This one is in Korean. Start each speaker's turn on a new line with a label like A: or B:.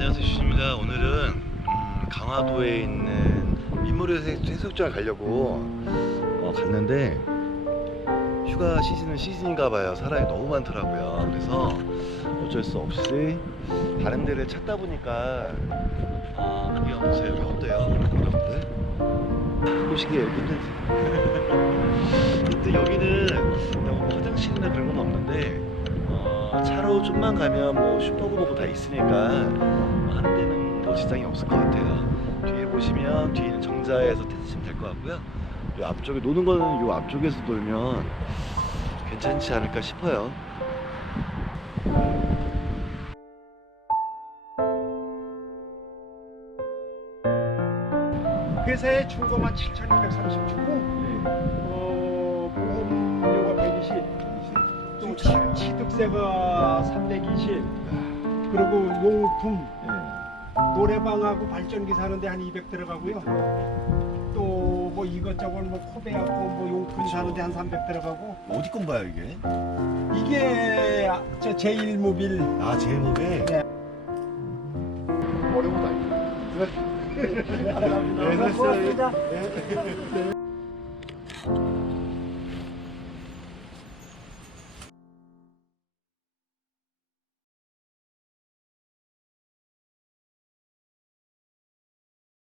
A: 안녕하세요 주입니다 오늘은 음, 강화도에 있는 해수욕장을 가려고 어, 갔는데 휴가 시즌은 시즌인가 봐요 사람이 너무 많더라고요 그래서 어쩔 수 없이 다른 데를 찾다 보니까 아 여기 보세요 여기 어때요 여러분들 보시기에 여기 있는 또 여기는 어, 차로 좀만 가면 뭐 슈퍼고 뭐고 다 있으니까 뭐 하는 데는 뭐 지장이 없을 것 같아요. 뒤에 보시면 뒤에는 정자에서 테스트하면 될 것 같고요. 이 앞쪽에 노는 거는 이 앞쪽에서 놀면 괜찮지 않을까 싶어요.
B: 회사에 준거만 7,230 주고 취, 취득세가 320, 그리고 용품 노래방하고 발전기 사는데 한 200 들어가고요. 또 뭐 이것저것 뭐 코베하고 뭐 용품 사는데 한 300 들어가고
A: 어디 건가요 이게?
B: 이게 아, 저 제일모빌
A: 아 제목에
B: 네.
A: 어려운 거 아니에요?
B: 고맙습니다.